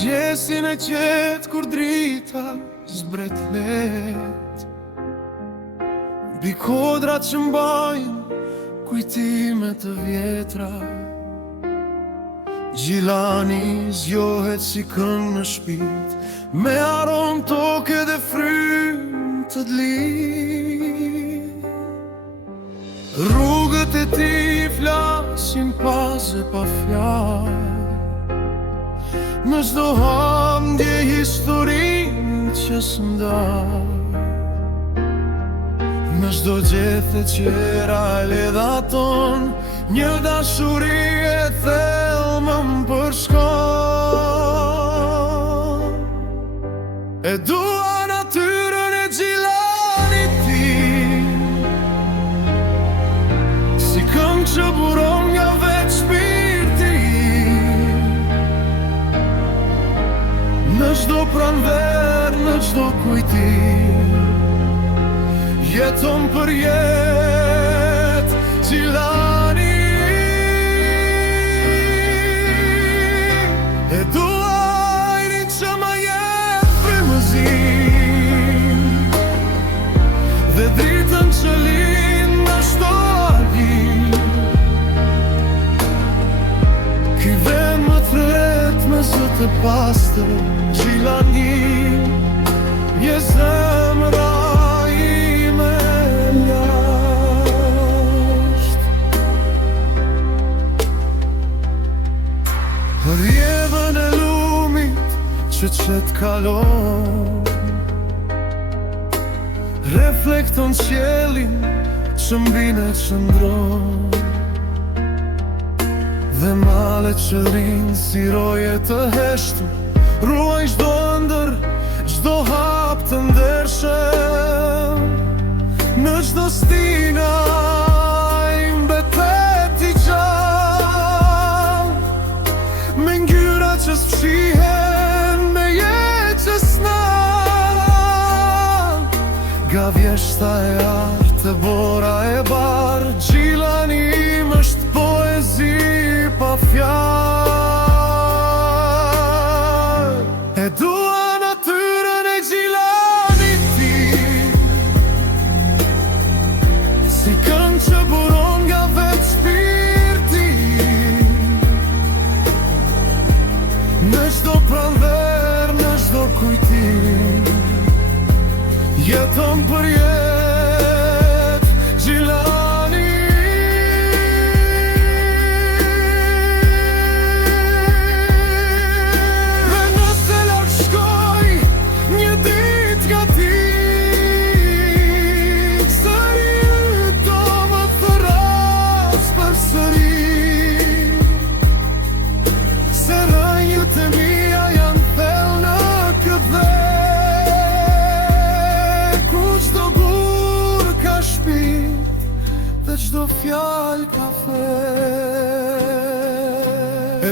Mëngjesin e qetë kur drita zbret let, mbi kodrat që mbajnë kujtime të vjetra. Gjilani zjohet si këngë në shpit, me aromë toke dhe frymë të dli. Rrugët e ti flasin pase pa fjalë, në çdo hamndje historinë që s'ndal, në çdo gjethe qera e ledha ton, një dashuri e thellë më përshkon. E dua natyrën e Gjilanit ti, si këngë që buron nga vetë shpirti. Në çdo pranver, në çdo kujtim, jeton për jetë Gjilani. E dua ajrin që më jep frymëzim, dhe dritën që lind në çdo argim. Ky vend më thret me zë të pastër, Gjilani, je zemra ime jashtë. Për jedhën e lumit që qëtë kalon, reflekton qiellin që mbine qëndron, dhe malet që rrinë si roje të heshtur, ruaj çdo ëndër, çdo hap të ndershëm. Në çdo stina i mbetet i gjallë, me ngjyra që s'fshihen, me jetë që s'nal. Gavjeshta e artë, bora e barë, Gjilani im është poezi pa fjalë. E dua natyrën e Gjilanit ti, si këngë që buron nga vetë shpirti. Në çdo pranver, në çdo kujtim, jeton për jetë Gjilani. Dhe çdo fjalë ka fe. E